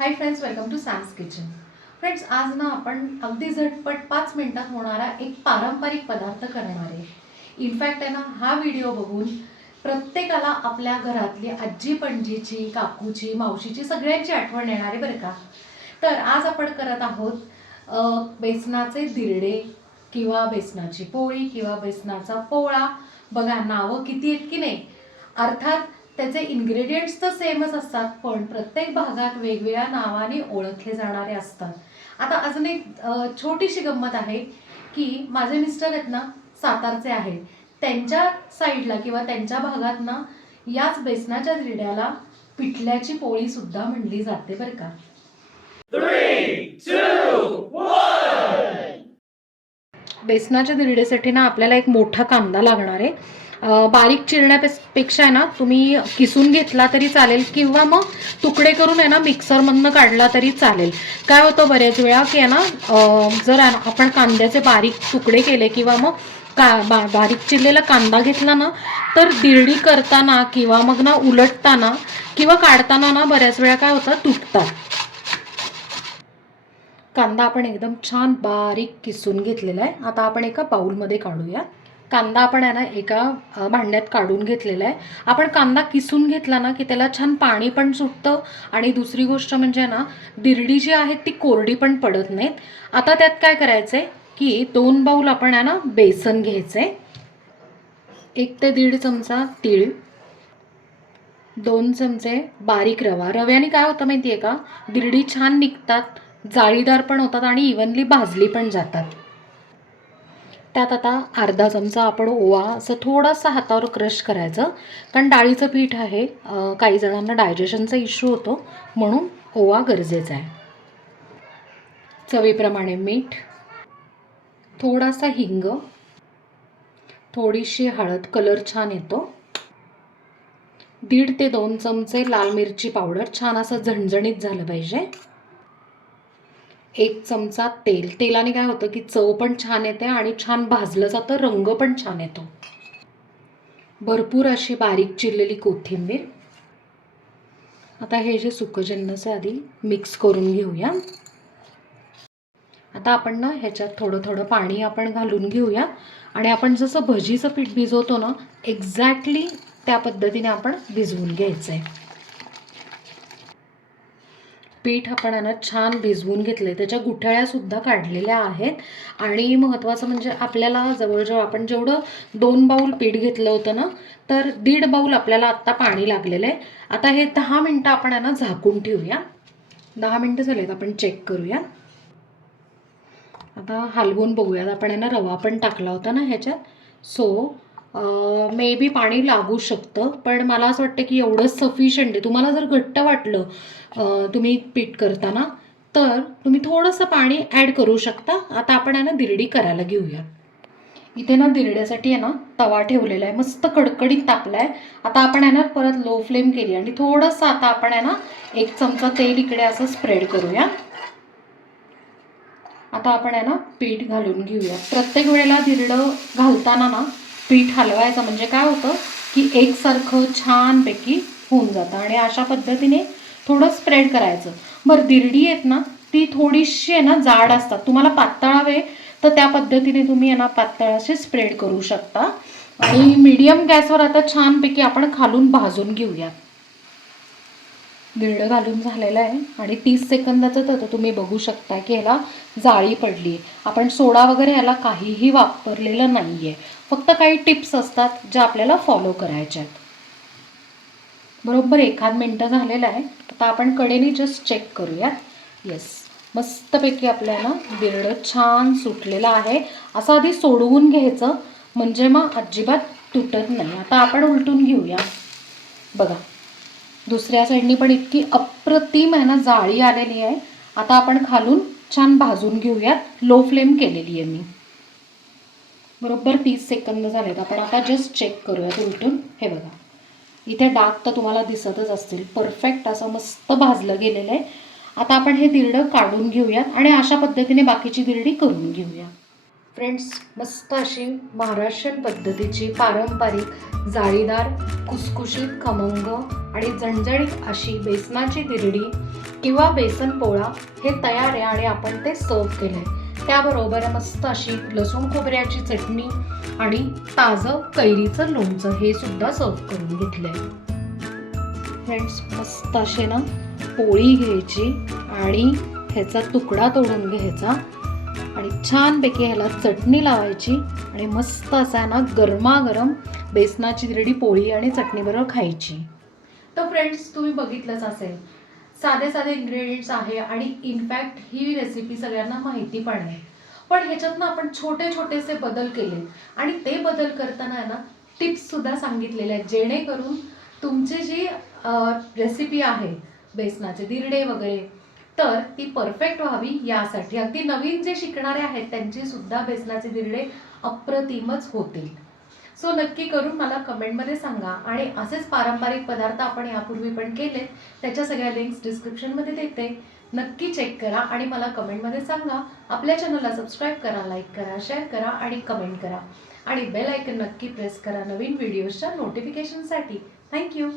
High friends, welcome to Sam's kitchen. Friends, आज ना आपण अगदी झटपट 5 मिनिटात होणारा एक पारंपरिक पदार्थ करणार आहे. इनफॅक्ट आहे ना, हा व्हिडिओ बघून प्रत्येकाला आपल्या घरातली आजी पणजीची, काकूची, मावशीची सगळ्यांची आठवण येणार आहे बरं का. तर आज आपण करत आहोत बेसनाचे दिरडे किंवा बेसनाची पोळी किंवा बेसनाचा पोळा. बघा, नावं किती आहेत की नाही. अर्थात त्याचे इन्ग्रेडियंट्स तर सेमच असतात, पण प्रत्येक भागात वेगवेगळ्या नावाने ओळखले जाणारे असतात. आता अजून एक छोटीशी गंमत आहे की माझे मिस्टर आहेत ना, सातारचे आहेत. त्यांच्या साईडला किंवा त्यांच्या भागात ना याच बेसनाच्या दिरड्याला पिठल्याची पोळी सुद्धा म्हणली जाते बरं का. 3, 2, 1. बेसनाच्या दिरडेसाठी ना आपल्याला एक मोठा कांदा लागणार आहे. बारीक चिरण्यापेक्षा आहे ना, तुम्ही किसून घेतला तरी चालेल किंवा मग तुकडे करून आहे ना मिक्सरमधनं काढला तरी चालेल. काय होतं बऱ्याच वेळा की आहे ना, जर आपण कांद्याचे बारीक तुकडे केले किंवा मग बारीक चिरलेला कांदा घेतला ना, तर दिरडी करताना किंवा मग ना उलटताना किंवा काढताना ना बऱ्याच वेळा काय होतं, तुटतात. कांदा आपण एकदम छान बारीक किसून घेतलेला आहे. आता आपण एका बाउलमध्ये काढूया. कांदा आपण आहे ना एका भांड्यात काढून घेतलेला आहे. आपण कांदा किसून घेतला ना की त्याला छान पाणी पण सुटतं आणि दुसरी गोष्ट म्हणजे ना, दिरडी जी आहे ती कोरडी पण पडत नाहीत. आता त्यात काय करायचं आहे की 2 बाउल आपण आहे ना बेसन घ्यायचं आहे. 1 ते 1.5 चमचा तीळ, 2 चमचे बारीक रवा. रव्याने काय होतं माहिती आहे का, दिरडी छान निघतात, जाळीदार पण होतात आणि इव्हनली भाजली पण जातात. त्यात आता अर्धा चमचा आपण ओवा असं थोडासा हातावर क्रश करायचं, कारण डाळीचं पीठ आहे. काही जणांना डायजेशनचा इश्यू होतो, म्हणून ओवा गरजेचा आहे. चवीप्रमाणे मीठ, थोडासा हिंग, थोडीशी हळद, कलर छान येतो. 1.5 ते 2 चमचे लाल मिरची पावडर, छान असं झणझणीत झालं पाहिजे. 1 चमचा तेल. तेलाने काय होतं की चव पण छान येते आणि छान भाजलं जातं, रंग पण छान येतो. भरपूर अशी बारीक चिरलेली कोथिंबीर. आता हे जे सुकजिन्नस आहे आधी मिक्स करून घेऊया. आता आपण ना ह्याच्यात थोडं थोडं पाणी आपण घालून घेऊया आणि आपण जसं भजीचं पीठ भिजवतो ना, एक्झॅक्टली त्या पद्धतीने आपण भिजवून घ्यायचं आहे. पीठ आपण आहे ना छान भिजवून घेतलं आहे, त्याच्या गुठळ्यासुद्धा काढलेल्या आहेत. आणि महत्त्वाचं म्हणजे आपल्याला जवळजवळ आपण जेवढं 2 बाउल पीठ घेतलं होतं ना, तर 1.5 बाउल आपल्याला आत्ता पाणी लागलेलं आहे. आता हे 10 मिनटं आपण आहे ना झाकून ठेवूया. 10 मिनटं झालेत, आपण चेक करूया. आता हलवून बघूयात. आपण आहे ना रवा पण टाकला होता ना ह्याच्यात, सो मे बी पाणी लागू शकतं, पण मला असं वाटतं की एवढंच सफिशियंट आहे. तुम्हाला जर घट्ट वाटलं तुम्ही पीठ करताना, तर तुम्ही थोडंसं पाणी ॲड करू शकता. आता आपण आहे ना दिरडी करायला घेऊया. इथे ना दिरड्यासाठी आहे ना तवा ठेवलेला आहे, मस्त कडकडीत तापला आहे. आता आपण आहे ना परत लो फ्लेम केली आणि थोडंसं आता आपण आहे ना 1 चमचा तेल इकडे असं स्प्रेड करूया. आता आपण आहे ना पीठ घालून घेऊया. प्रत्येक वेळेला दिरडं घालताना ना पीठ हलवायचं, म्हणजे काय होतं की एकसारखं छानपैकी होऊन जातं. आणि अशा पद्धतीने थोडं स्प्रेड करायचं. बरं, दिरडी आहेत ना ती थोडीशी आहे ना जाड असतात. तुम्हाला पातळ हवे तर त्या पद्धतीने तुम्ही आहे ना पातळ असे स्प्रेड करू शकता. आणि मीडियम गॅसवर आता छानपैकी आपण खालून भाजून घेऊया. दिरडं घालून झालेलं आहे आणि 30 सेकंदाचं तर तुम्ही बघू शकता की ह्याला जाळी पडली. आपण सोडा वगैरे ह्याला काहीही वापरलेलं नाही आहे, फक्त काही टिप्स असतात ज्या आपल्याला फॉलो करायच्या आहेत. बरोबर 1 मिनटं झालेलं आहे. आता आपण कडेने जस्ट चेक करूया. येस, मस्तपैकी आपल्याला दिरडं छान सुटलेलं आहे. असं आधी सोडवून घ्यायचं, म्हणजे मग अजिबात तुटत नाही. आता आपण उलटून घेऊया. बघा, दुसऱ्या साईडनी पण इतकी अप्रतिम आहे ना जाळी आलेली आहे. आता आपण खालून छान भाजून घेऊयात. लो फ्लेम केलेली आहे मी. बरोबर 30 सेकंद झालेत. आपण आता जस्ट चेक करूयात उलटून. हे बघा, इथे डाग तर तुम्हाला दिसतच असतील. परफेक्ट असं मस्त भाजलं गेलेलं आहे. आता आपण हे दिरडं काढून घेऊयात आणि अशा पद्धतीने बाकीची दिरडी करून घेऊया. फ्रेंड्स, मस्त अशी महाराष्ट्रीयन पद्धतीची पारंपरिक जाळीदार, खुसखुशीत, खमंग आणि झणझणीत अशी बेसनाची दिरडी किंवा बेसन पोळा हे तयार आहे आणि आपण ते सर्व केलं आहे. त्याबरोबर मस्त अशी लसूण खोबऱ्याची चटणी आणि ताजं कैरीचं लोणचं हे सुद्धा सर्व करून घेतलं आहे. फ्रेंड्स, मस्त असे ना पोळी घ्यायची आणि ह्याचा तुकडा तोडून घ्यायचा आणि छानपैकी ह्याला चटणी लावायची आणि मस्त असा ना गरमागरम बेसनाची दिरडी पोळी आणि चटणीबरोबर खायची. तर फ्रेंड्स, तुम्ही बघितलंच असेल, साधे साधे इन्ग्रेडियंट्स आहे आणि इनफॅक्ट ही रेसिपी सगळ्यांना माहिती पण आहे. पण ह्याच्यातनं आपण छोटे छोटेसे बदल केले आणि ते बदल करताना ना टिप्ससुद्धा सांगितलेल्या आहेत, जेणेकरून तुमची जी रेसिपी आहे बेसनाचे दिरडे वगैरे तर ती परफेक्ट व्हावी यासाठी. अगदी नवीन जे शिकणारे आहेत त्यांची सुद्धा बेसनाचे दिरडे अप्रतिमच होतील. सो नक्की करून मला कमेंटमध्ये सांगा आणि असेच पारंपरिक पदार्थ आपण यापूर्वी पण केलेत, त्याच्या सगळ्या लिंक्स डिस्क्रिप्शनमध्ये देते, नक्की चेक करा आणि मला कमेंटमध्ये सांगा. आपल्या चॅनलला सबस्क्राईब करा, लाईक करा, शेअर करा आणि कमेंट करा आणि बेल आयकन नक्की प्रेस करा नवीन व्हिडिओजच्या नोटिफिकेशनसाठी. थँक्यू.